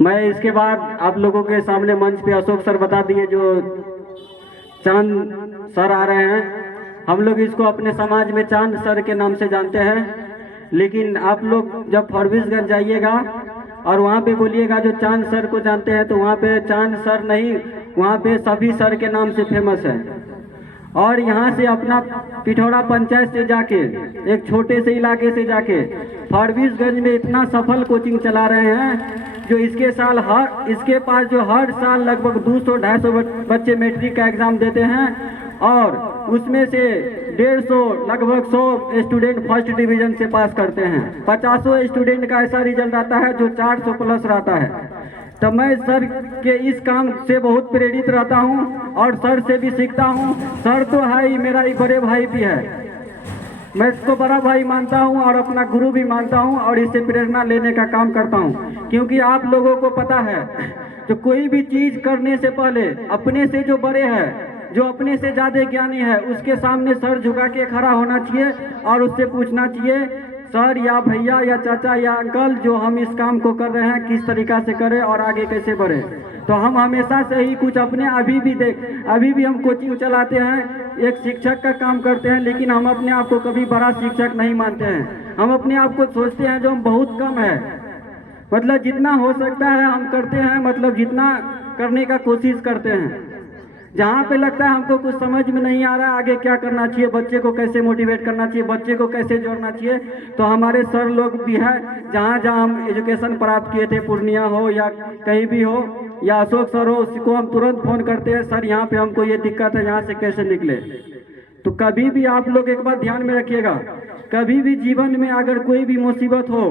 मैं इसके बाद आप लोगों के सामने मंच पे अशोक सर बता दिए जो चांद सर आ रहे हैं। हम लोग इसको अपने समाज में चांद सर के नाम से जानते हैं, लेकिन आप लोग जब फॉरबिसगंज जाइएगा और वहाँ पे बोलिएगा जो चांद सर को जानते हैं, तो वहाँ पे चांद सर नहीं, वहाँ पे सभी सर के नाम से फेमस है। और यहाँ से अपना पिठौरा पंचायत से जाके एक छोटे से इलाके से जाके फॉरबिसगंज में इतना सफल कोचिंग चला रहे हैं जो इसके पास जो हर साल लगभग 200-250 बच्चे मैट्रिक का एग्जाम देते हैं और उसमें से 150 लगभग 100 स्टूडेंट फर्स्ट डिवीजन से पास करते हैं। 50 स्टूडेंट का ऐसा रिजल्ट आता है जो 400 प्लस रहता है। तो मैं सर के इस काम से बहुत प्रेरित रहता हूं और सर से भी सीखता हूं। सर तो है ही, मेरा ही बड़े भाई भी है, मैं इसको बड़ा भाई मानता हूं और अपना गुरु भी मानता हूं और इससे प्रेरणा लेने का काम करता हूं। क्योंकि आप लोगों को पता है तो कोई भी चीज करने से पहले अपने से जो बड़े हैं, जो अपने से ज्यादा ज्ञानी है, उसके सामने सर झुका के खड़ा होना चाहिए और उससे पूछना चाहिए सर या भैया या चाचा या अंकल जो हम इस काम को कर रहे हैं किस तरीका से करें और आगे कैसे बढ़े। तो हम हमेशा से ही कुछ अपने अभी भी हम कोचिंग चलाते हैं, एक शिक्षक का काम करते हैं, लेकिन हम अपने आप को कभी बड़ा शिक्षक नहीं मानते हैं। हम अपने आप को सोचते हैं जो हम बहुत कम है, मतलब जितना हो सकता है हम करते हैं, मतलब जितना करने का कोशिश करते हैं। जहाँ पे लगता है हमको कुछ समझ में नहीं आ रहा है आगे क्या करना चाहिए, बच्चे को कैसे मोटिवेट करना चाहिए, बच्चे को कैसे जोड़ना चाहिए, तो हमारे सर लोग भी है जहाँ हम एजुकेशन प्राप्त किए थे, पूर्णिया हो या कहीं भी हो या अशोक सर हो, उसको हम तुरंत फोन करते हैं सर यहाँ पे हमको ये दिक्कत है, यहाँ से कैसे निकले। तो कभी भी आप लोग एक बात ध्यान में रखिएगा, कभी भी जीवन में अगर कोई भी मुसीबत हो,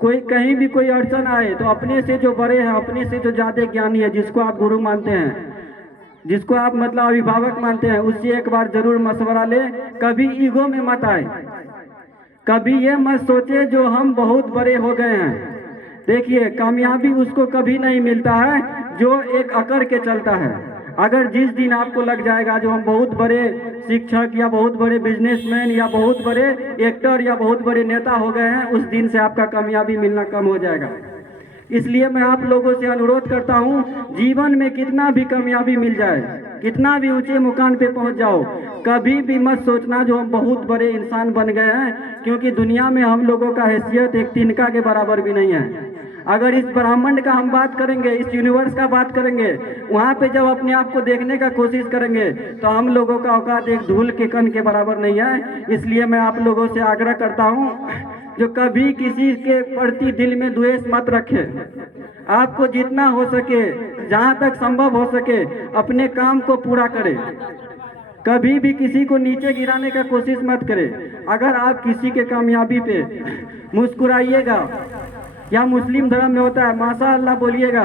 कोई कहीं भी कोई अड़चन आए, तो अपने से जो बड़े हैं, अपने से जो ज्यादा ज्ञानी है, जिसको आप गुरु मानते हैं, जिसको आप मतलब अभिभावक मानते हैं, उससे एक बार जरूर मशवरा ले। कभी ईगो में मत आए, कभी ये मत सोचे जो हम बहुत बड़े हो गए हैं। देखिए कामयाबी उसको कभी नहीं मिलता है जो एक अकड़ के चलता है। अगर जिस दिन आपको लग जाएगा जो हम बहुत बड़े शिक्षक या बहुत बड़े बिजनेसमैन या बहुत बड़े एक्टर या बहुत बड़े नेता हो गए हैं, उस दिन से आपका कामयाबी मिलना कम हो जाएगा। इसलिए मैं आप लोगों से अनुरोध करता हूं, जीवन में कितना भी कामयाबी मिल जाए, कितना भी ऊंचे मुकाम पे पहुंच जाओ, कभी भी मत सोचना जो हम बहुत बड़े इंसान बन गए हैं, क्योंकि दुनिया में हम लोगों का हैसियत एक तिनका के बराबर भी नहीं है। अगर इस ब्रह्मांड का हम बात करेंगे, इस यूनिवर्स का बात करेंगे, वहाँ पे जब अपने आप को देखने का कोशिश करेंगे तो हम लोगों का औकात एक धूल के कण के बराबर नहीं है। इसलिए मैं आप लोगों से आग्रह करता हूँ जो कभी किसी के प्रति दिल में द्वेष मत रखे। आपको जितना हो सके, जहाँ तक संभव हो सके, अपने काम को पूरा करें। कभी भी किसी को नीचे गिराने का कोशिश मत करें। अगर आप किसी के कामयाबी पे मुस्कुराइएगा, या मुस्लिम धर्म में होता है माशा अल्लाह बोलिएगा,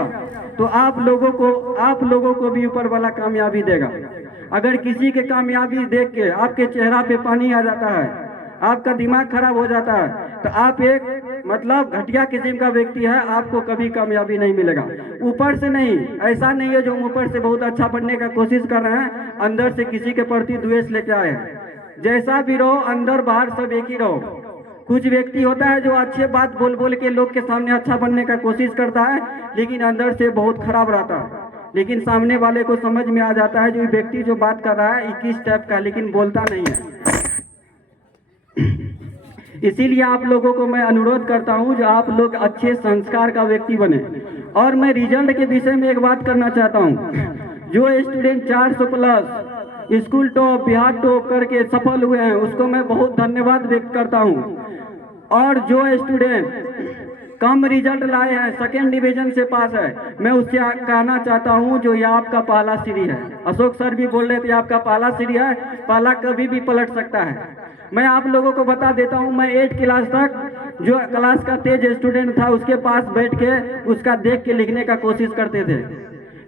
तो आप लोगों को भी ऊपर वाला कामयाबी देगा। अगर किसी के कामयाबी देख के आपके चेहरा पे पानी आ जाता है, आपका दिमाग खराब हो जाता है, तो आप एक मतलब घटिया किस्म का व्यक्ति है, आपको कभी कामयाबी नहीं मिलेगा। ऊपर से नहीं, ऐसा नहीं है जो हम ऊपर से बहुत अच्छा बनने का कोशिश कर रहे हैं, अंदर से किसी के प्रति द्वेष लेके आए हैं। जैसा भी रहो, अंदर बाहर सब एक ही रहो। कुछ व्यक्ति होता है जो अच्छे बात बोल बोल के लोग के सामने अच्छा बनने का कोशिश करता है, लेकिन अंदर से बहुत खराब रहता है। लेकिन सामने वाले को समझ में आ जाता है जो व्यक्ति जो बात कर रहा है 21 टाइप का, लेकिन बोलता नहीं है। इसीलिए आप लोगों को मैं अनुरोध करता हूं जो आप लोग अच्छे संस्कार का व्यक्ति बने। और मैं रिजल्ट के विषय में एक बात करना चाहता हूं, जो student 400 plus school top, Bihar top करके सफल हुए हैं, उसको मैं बहुत धन्यवाद व्यक्त करता हूं। और जो स्टूडेंट कम रिजल्ट लाए हैं, सेकेंड डिवीजन से पास है, मैं उससे कहना चाहता हूं जो ये आपका पहला सीढ़ी है। अशोक सर भी बोल रहे थे आपका पहला सीढ़ी है, पहला कभी भी पलट सकता है। मैं आप लोगों को बता देता हूं, मैं 8 क्लास तक जो क्लास का तेज स्टूडेंट था उसके पास बैठ के उसका देख के लिखने का कोशिश करते थे।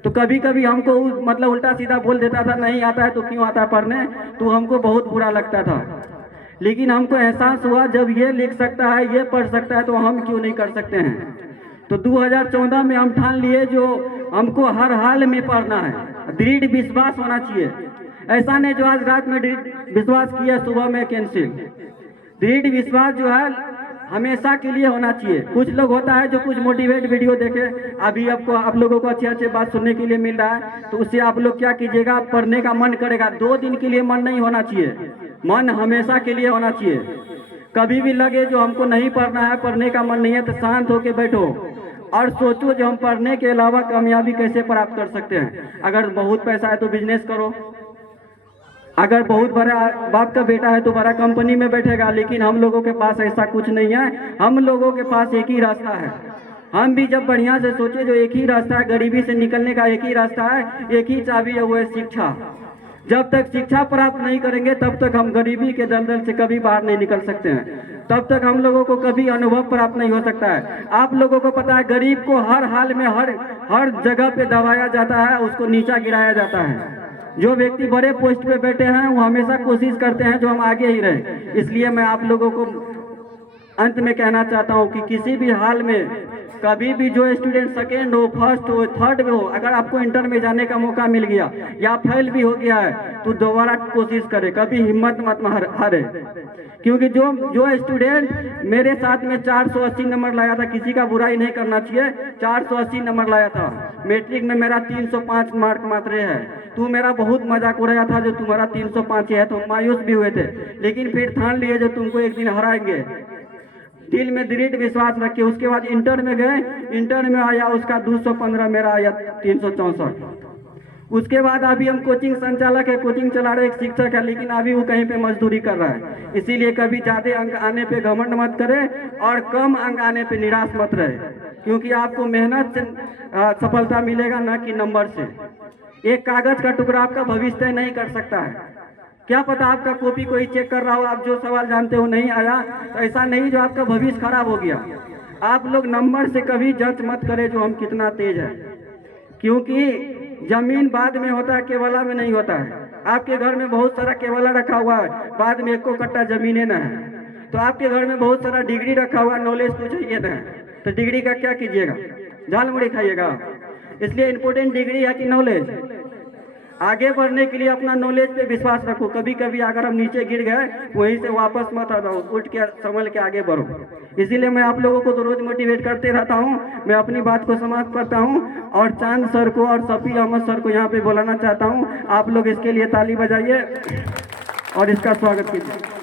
तो कभी कभी हमको मतलब उल्टा सीधा बोल देता था, नहीं आता है तो क्यों आता है पढ़ने, तो हमको बहुत बुरा लगता था। लेकिन हमको एहसास हुआ जब ये लिख सकता है, ये पढ़ सकता है, तो हम क्यों नहीं कर सकते हैं। तो 2014 में हम ठान लिए जो हमको हर हाल में पढ़ना है, दृढ़ विश्वास होना चाहिए। ऐसा नहीं जो आज रात में विश्वास किया सुबह में कैंसिल। दृढ़ विश्वास जो है हमेशा के लिए होना चाहिए। कुछ लोग होता है जो कुछ मोटिवेट वीडियो देखे, अभी आपको आप लोगों को अच्छे अच्छे बात सुनने के लिए मिल रहा है, तो उससे आप लोग क्या कीजिएगा, पढ़ने का मन करेगा। 2 दिन के लिए मन नहीं होना चाहिए, मन हमेशा के लिए होना चाहिए। कभी भी लगे जो हमको नहीं पढ़ना है, पढ़ने का मन नहीं है, तो शांत होकर बैठो और सोचो जो हम पढ़ने के अलावा कामयाबी कैसे प्राप्त कर सकते हैं। अगर बहुत पैसा है तो बिजनेस करो, अगर बहुत बड़ा बाप का बेटा है तो बड़ा कंपनी में बैठेगा। लेकिन हम लोगों के पास ऐसा कुछ नहीं है। हम लोगों के पास एक ही रास्ता है। हम भी जब बढ़िया से सोचे, जो एक ही रास्ता है, गरीबी से निकलने का एक ही रास्ता है, एक ही चाबी है, वो है शिक्षा। जब तक शिक्षा प्राप्त नहीं करेंगे तब तक हम गरीबी के दलदल से कभी बाहर नहीं निकल सकते हैं। तब तक हम लोगों को कभी अनुभव प्राप्त नहीं हो सकता है। आप लोगों को पता है, गरीब को हर हाल में हर जगह पे दबाया जाता है, उसको नीचा गिराया जाता है। जो व्यक्ति बड़े पोस्ट पे बैठे हैं वो हमेशा कोशिश करते हैं जो हम आगे ही रहें। इसलिए मैं आप लोगों को अंत में कहना चाहता हूं कि किसी भी हाल में कभी भी जो स्टूडेंट सेकेंड हो, फर्स्ट हो, थर्ड में हो, अगर आपको इंटर में जाने का मौका मिल गया या फेल भी हो गया है तो दोबारा कोशिश करें, कभी हिम्मत मत हारे। क्योंकि जो स्टूडेंट मेरे साथ में 480 नंबर लाया था, किसी का बुराई नहीं करना चाहिए, 480 नंबर लाया था, मैट्रिक में मेरा 305 मार्क मात्र है। तू मेरा बहुत मजाक उड़ाया था जो तुम्हारा 305 है, तो मायूस भी हुए थे, लेकिन फिर ठान लिए जो तुमको एक दिन हराएंगे। दिल में दृढ़ विश्वास रखे। उसके बाद इंटर में गए, इंटर में आया उसका 215, मेरा आया 364। उसके बाद अभी हम कोचिंग संचालक है, कोचिंग चला रहे, एक शिक्षक है, लेकिन अभी वो कहीं पे मजदूरी कर रहा है। इसीलिए कभी ज्यादा अंक आने पे घमंड मत करे और कम अंक आने पे निराश मत रहे, क्योंकि आपको मेहनत से सफलता मिलेगा, न कि नंबर से। एक कागज का टुकड़ा आपका भविष्य तय नहीं कर सकता है। क्या पता आपका कॉपी कोई चेक कर रहा हो, आप जो सवाल जानते हो नहीं आया, तो ऐसा नहीं जो आपका भविष्य खराब हो गया। आप लोग नंबर से कभी जज मत करें जो हम कितना तेज है, क्योंकि जमीन बाद में होता है, केवला में नहीं होता है। आपके घर में बहुत सारा केवला रखा हुआ है, बाद में 1 कट्टा जमीनें न है। तो आपके घर में बहुत सारा डिग्री रखा हुआ है, नॉलेज तो चाहिए न है, तो डिग्री का क्या कीजिएगा, झाल मुड़ी खाइएगा। इसलिए इम्पोर्टेंट डिग्री है कि नॉलेज। आगे बढ़ने के लिए अपना नॉलेज पे विश्वास रखो। कभी कभी अगर हम नीचे गिर गए, वहीं से वापस मत आ जाओ, उठ के संभल के आगे बढ़ो। इसीलिए मैं आप लोगों को तो रोज मोटिवेट करते रहता हूं। मैं अपनी बात को समाप्त करता हूं और चांद सर को और शफी अहमद सर को यहाँ पे बुलाना चाहता हूं। आप लोग इसके लिए ताली बजाइए और इसका स्वागत कीजिए।